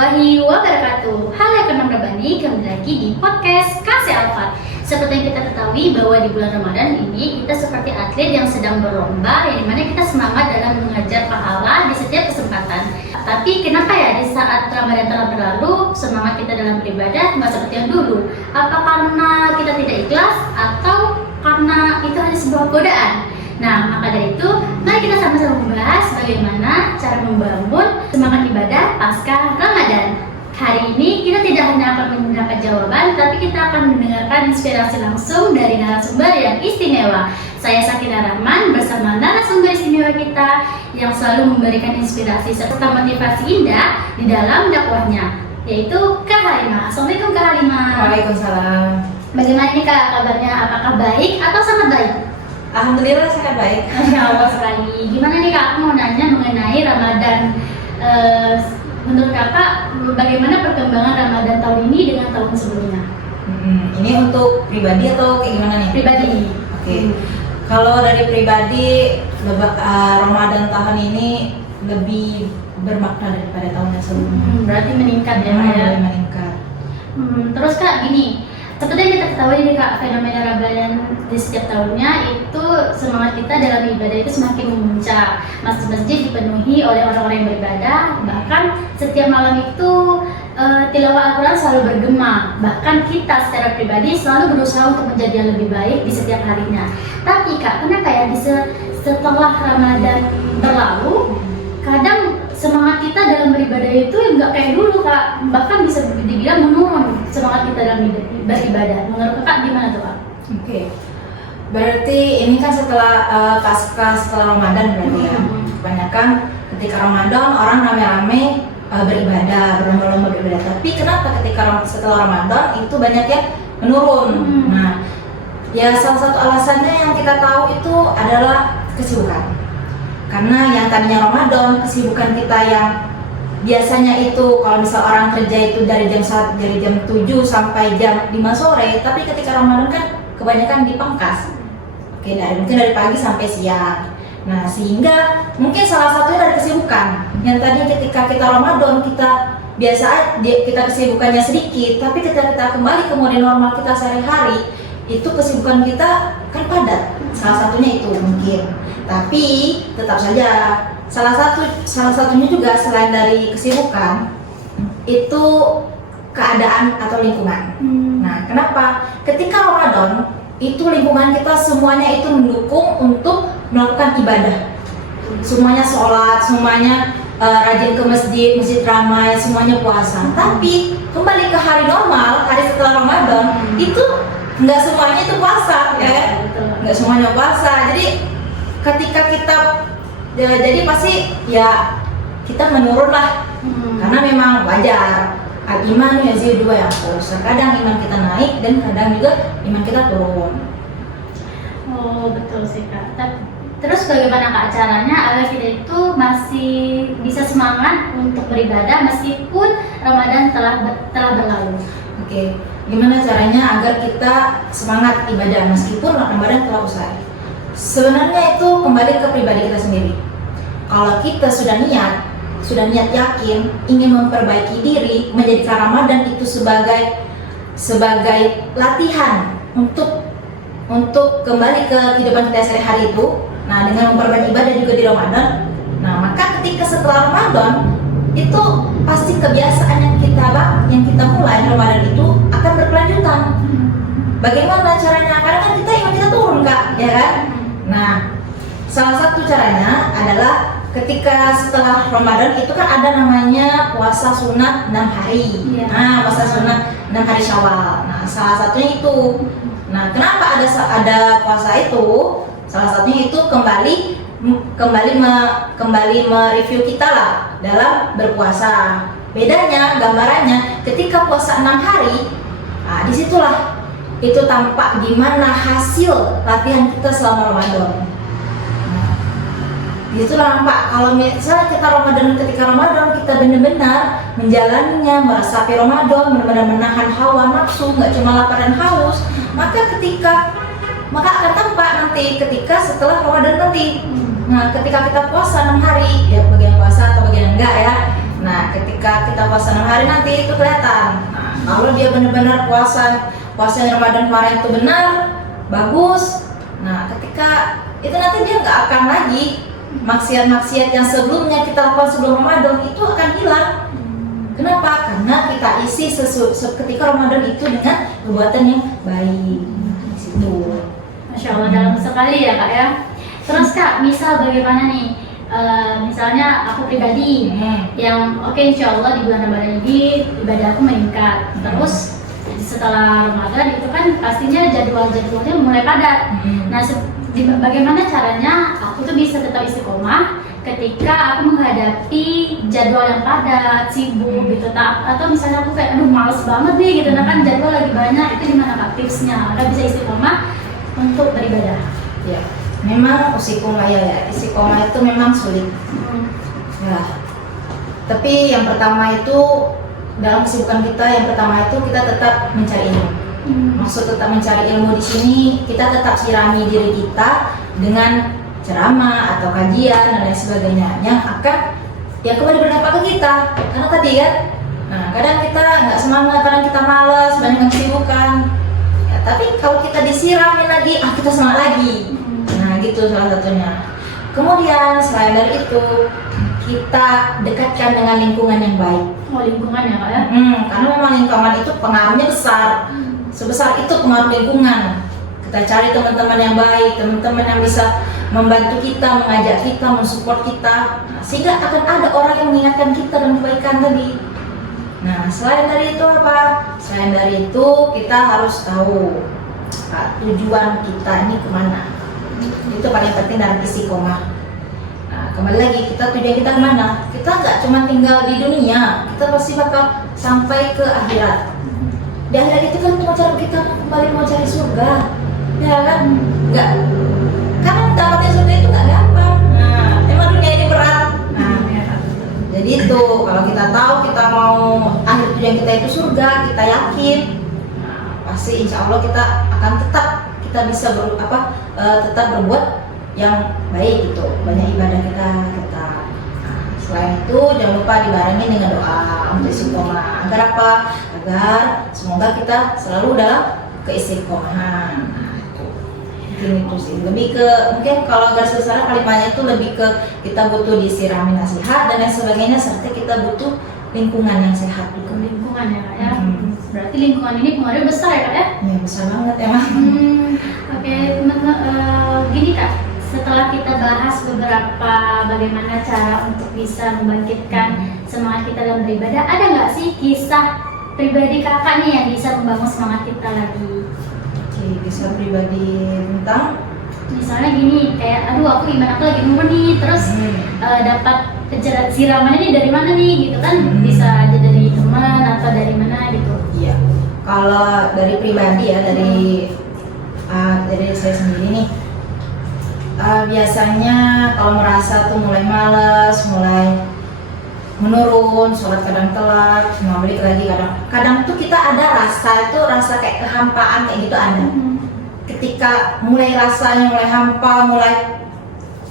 warahmatullahi wabarakatuh. Halo teman Rabani, kembali lagi di podcast Kasih Alfa. Seperti yang kita ketahui bahwa di bulan Ramadan ini kita seperti atlet yang sedang berlomba, yang dimana kita semangat dalam mengajar pahala di setiap kesempatan. Tapi kenapa ya di saat Ramadan telah berlalu, semangat kita dalam beribadah nggak seperti yang dulu? Apa karena kita tidak ikhlas atau karena itu hanya sebuah godaan? Nah, maka dari itu, mari kita sama-sama membahas bagaimana cara membangun semangat ibadah pasca Ramadan. Hari ini kita tidak hanya akan mendengarkan jawaban, tapi kita akan mendengarkan inspirasi langsung dari narasumber yang istimewa. Saya Sakina Rahman bersama narasumber istimewa kita yang selalu memberikan inspirasi serta motivasi indah di dalam dakwahnya, yaitu Kak Halimah. Assalamualaikum Kak Halimah. Waalaikumsalam. Bagaimana nih Kak kabarnya? Apakah baik atau sangat baik? Alhamdulillah sangat baik. Masya Allah sekali. Gimana nih Kak, aku mau nanya mengenai Ramadan. Menurut Kakak, bagaimana perkembangan Ramadan tahun ini dengan tahun sebelumnya? Ini untuk pribadi atau kayak gimana nih? Pribadi. Oke. Kalau dari pribadi, Ramadan tahun ini lebih bermakna daripada tahun yang sebelumnya. Berarti meningkat ya Kak ya? Meningkat. Terus Kak, gini. Seperti yang kita ketahui nih Kak, fenomena Ramadan di setiap tahunnya itu semangat kita dalam ibadah itu semakin memuncak. Masjid-masjid dipenuhi oleh orang-orang yang beribadah. Bahkan setiap malam itu tilawah Al-Quran selalu bergema. Bahkan kita secara pribadi selalu berusaha untuk menjadi yang lebih baik di setiap harinya. Tapi Kak, kenapa ya setelah Ramadan berlalu, kadang semangat kita dalam beribadah itu nggak kayak dulu Kak, bahkan bisa dibilang menurun semangat kita dalam beribadah. Menurut Kakak gimana tuh Kak? Oke. Berarti ini kan setelah Ramadan berarti ya. Kebanyakan ketika Ramadan orang rame-rame beribadah, berlomba-lomba beribadah. Tapi kenapa ketika setelah Ramadan itu banyak yang menurun? Nah, ya salah satu alasannya yang kita tahu itu adalah kesibukan. Karena yang tadinya Ramadan, kesibukan kita yang biasanya itu kalau misal orang kerja itu dari jam 7 sampai jam 5 sore, tapi ketika Ramadan kan kebanyakan dipangkas. Oke, mungkin dari pagi sampai siang. Nah, sehingga mungkin salah satunya dari kesibukan. Yang tadi ketika kita Ramadan kita kesibukannya sedikit, tapi ketika kita kembali ke mode normal kita sehari-hari, itu kesibukan kita kan padat. Salah satunya itu mungkin. Tapi tetap saja salah satunya juga selain dari kesibukan itu keadaan atau lingkungan. Nah, kenapa? Ketika Ramadan itu lingkungan kita semuanya itu mendukung untuk melakukan ibadah. Semuanya sholat, semuanya rajin ke masjid ramai, semuanya puasa. Tapi kembali ke hari normal, hari setelah Ramadan itu nggak semuanya itu puasa, ya? Nggak semuanya puasa. Jadi ketika kita jadi pasti ya kita menurun lah, karena memang wajar. Al-iman yazidu wa yanqus. Kadang iman kita naik dan kadang juga iman kita turun. Oh betul sih Kak. Terus bagaimana Kak caranya agar kita itu masih bisa semangat untuk beribadah meskipun Ramadan telah berlalu? Oke, gimana caranya agar kita semangat ibadah meskipun Ramadan telah usai? Sebenarnya itu kembali ke pribadi kita sendiri. Kalau kita sudah niat yakin ingin memperbaiki diri, menjadikan Ramadan itu sebagai latihan untuk kembali ke kehidupan kita sehari-hari itu. Nah, dengan memperbaiki ibadah juga di Ramadan. Nah, maka ketika setelah Ramadan itu pasti kebiasaan yang kita mulai di Ramadan itu akan berkelanjutan. Bagaimana caranya? Karena kan iman kita turun Kak, ya kan? Nah, salah satu caranya adalah ketika setelah Ramadan itu kan ada namanya puasa sunat 6 hari. Nah, puasa sunat 6 hari Syawal. Nah, salah satunya itu. Nah, kenapa ada puasa itu? Salah satunya itu kembali mereview kita lah dalam berpuasa. Bedanya, gambarannya ketika puasa 6 hari, nah disitulah itu tampak gimana hasil latihan kita selama Ramadan. Nah, disitulah nampak kalau misalnya ketika Ramadan kita benar-benar menjalaninya, merasapi Ramadan, benar-benar menahan hawa nafsu, nggak cuma lapar dan haus, maka akan tampak nanti ketika setelah Ramadan nanti. Nah, ketika kita puasa 6 hari, ya bagian puasa atau bagian enggak ya. Nah, ketika kita puasa 6 hari nanti itu kelihatan. Nah, kalau dia benar-benar puasa Ramadan kemarin itu benar, bagus. Nah, ketika itu nanti dia nggak akan lagi maksiat-maksiat yang sebelumnya kita lakukan sebelum Ramadan itu akan hilang. Kenapa? Karena kita isi ketika Ramadan itu dengan perbuatan yang baik. Di situ. Masya Allah, dalam sekali ya Kak ya. Terus Kak, misal bagaimana nih? Misalnya aku pribadi yang insya Allah di bulan Ramadan ini ibadah aku meningkat. Terus setelah Ramadan itu kan pastinya jadwalnya mulai padat. Nah, bagaimana caranya aku tuh bisa tetap istiqomah ketika aku menghadapi jadwal yang padat, sibuk gitu, atau misalnya aku kayak aduh males banget nih gitu, nah kan jadwal lagi banyak, itu gimana Kak tipsnya agar bisa istiqomah untuk beribadah? Ya, memang istiqomah itu memang sulit. Ya. Tapi yang pertama itu dalam kesibukan kita, yang pertama itu kita tetap mencari ilmu. Maksud tetap mencari ilmu di sini, kita tetap sirami diri kita dengan ceramah atau kajian dan lain sebagainya yang akan kembali berdampak ke kita. Karena tadi kan, nah kadang kita nggak semangat, kadang kita malas, banyak kesibukan. Ya, tapi kalau kita disiramin lagi, kita semangat lagi. Nah gitu salah satunya. Kemudian selain dari itu, kita dekatkan dengan lingkungan yang baik. Oh, lingkungan ya Kak ya? Karena memang lingkungan itu pengaruhnya besar. Sebesar itu pengaruh lingkungan. Kita cari teman-teman yang baik, teman-teman yang bisa membantu kita, mengajak kita, mensupport kita. Nah, sehingga akan ada orang yang mengingatkan kita dan kebaikan tadi. Nah, selain dari itu apa? Selain dari itu kita harus tahu tujuan kita ini kemana. Itu paling penting dalam istiqomah. Nah, kembali lagi tujuan kita kemana? Kita nggak cuma tinggal di dunia, kita pasti bakal sampai ke akhirat. Di akhirat itu kan kita kembali mau cari surga, ya kan? Nggak, karena dapatin surga itu nggak gampang. Nah, emang dunia ini berat. Nah, jadi itu kalau kita tahu kita mau akhir tujuan kita itu surga, kita yakin, pasti insya Allah kita akan kita bisa tetap berbuat yang baik gitu, banyak ibadah kita. Selain itu jangan lupa dibarengi dengan doa untuk istiqomah. Agar apa? Agar semoga kita selalu dalam keistiqomahan. Mungkin itu sih. Lebih ke mungkin kalau garis besar kalimatnya itu lebih ke kita butuh disirami nasihat dan lain sebagainya, serta kita butuh lingkungan yang sehat juga. Lingkungan ya Kak ya. Berarti lingkungan ini pengaruh besar ya Kak ya? Iya besar banget emang. Oke, gini Kak, setelah kita bahas beberapa bagaimana cara untuk bisa membangkitkan semangat kita dalam beribadah, ada nggak sih kisah pribadi kakak nih yang bisa membangun semangat kita lagi? Oke, kisah pribadi tentang misalnya gini, kayak aduh aku iman aku lagi nurun nih, terus dapat siramannya nih dari mana nih gitu kan, bisa aja dari teman atau dari mana gitu. Iya, kalau dari pribadi ya, dari saya sendiri nih, biasanya kalau merasa tuh mulai malas, mulai menurun, sholat kadang telat, mau balik lagi kadang tuh kita ada rasa kayak kehampaan kayak gitu ada. Ketika mulai rasanya mulai hampa,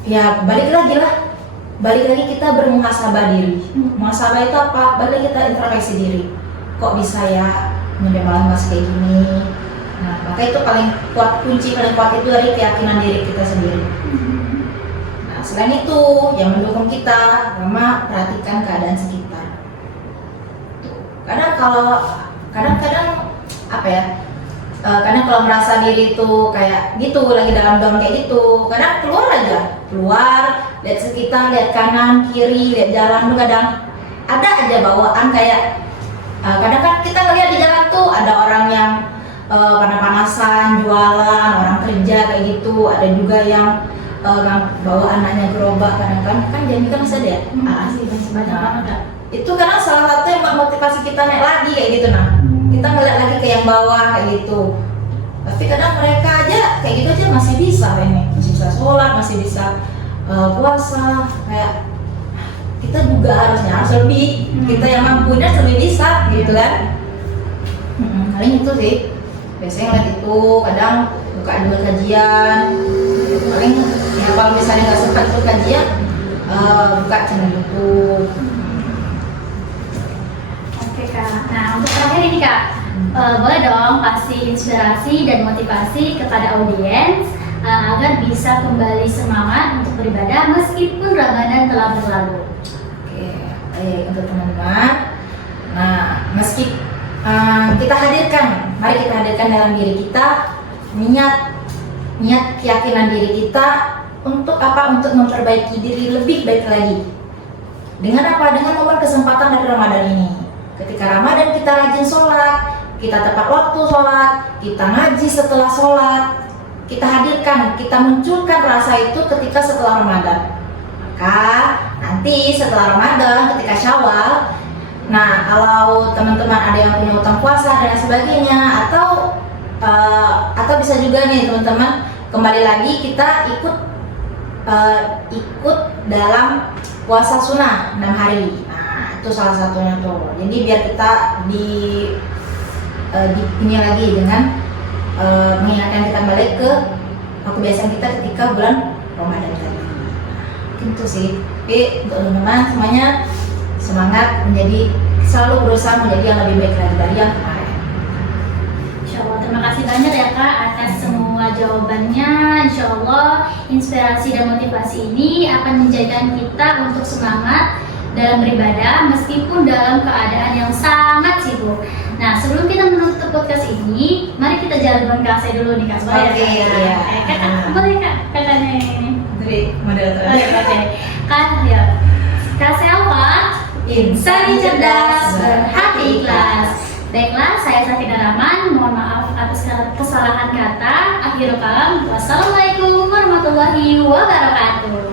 ya balik lagi kita bermuhasabah diri. Muhasabah itu apa? Balik kita introspeksi diri. Kok bisa ya mulai malas kayak gini? Nah, maka itu kunci paling kuat itu dari keyakinan diri kita sendiri. Nah, selain itu yang mendukung kita, pertama perhatikan keadaan sekitar. Kadang kalau merasa diri itu kayak gitu, lagi dalam down kayak gitu, kadang keluar, lihat sekitar, lihat kanan, kiri, lihat jalan, kadang ada aja bawaan kayak kadang kan kita ngeliat di jalan tuh ada orang yang panas-panasan, jualan, orang kerja kayak gitu, ada juga yang bawa anaknya gerobak, kadang kan janji kan masih ada ya? Masih banyak banget. Itu karena salah satu yang motivasi kita naik lagi kayak gitu, kita ngeliat lagi ke yang bawah kayak gitu. Tapi kadang mereka aja kayak gitu aja masih bisa sholat, masih bisa puasa, kayak kita juga harus lebih, kita yang mampunya lebih bisa gitu kan. Paling itu sih, biasanya ngeliat itu, kadang buka dua kajian, paling ya kalau misalnya nggak sempat itu kajian, buka channel YouTube. Kak. Nah, untuk terakhir ini Kak, boleh dong kasih inspirasi dan motivasi kepada audiens agar bisa kembali semangat untuk beribadah meskipun Ramadan telah berlalu. Oke, baik untuk teman-teman. Nah, meski mari kita hadirkan dalam diri kita niat keyakinan diri kita untuk apa? Untuk memperbaiki diri lebih baik lagi. Dengan apa? Dengan momen kesempatan dari Ramadan ini. Ketika Ramadan kita rajin sholat, kita tepat waktu sholat, kita ngaji setelah sholat, kita hadirkan, kita munculkan rasa itu ketika setelah Ramadan. Maka nanti setelah Ramadan, ketika Syawal, nah kalau teman-teman ada yang punya utang puasa dan sebagainya, atau bisa juga nih teman-teman, kembali lagi kita ikut dalam puasa sunnah 6 hari. Nah itu salah satunya tuh. Jadi biar kita ini lagi dengan mengingatkan kita balik ke kebiasaan kita ketika bulan Ramadan tadi. Itu sih. Tapi untuk teman-teman semuanya semangat selalu berusaha menjadi yang lebih baik lagi dari yang kemarin. Insyaallah, terima kasih banyak ya Kak atas semua jawabannya. Insyaallah inspirasi dan motivasi ini akan menjadikan kita untuk semangat dalam beribadah meskipun dalam keadaan yang sangat sibuk. Nah, sebelum kita menutup podcast ini, mari kita jalan kase dulu nih Kak. Boleh Oke, ya? iya. Kakak, boleh Kak? Kakaknya ini. Dari moderator. Oke. Kak, ya. Kase apa? Insan cerdas, berhati ikhlas. Baiklah, saya Safina Rahman. Mohon maaf atas kesalahan kata. Akhirul kalam. Wassalamualaikum warahmatullahi wabarakatuh.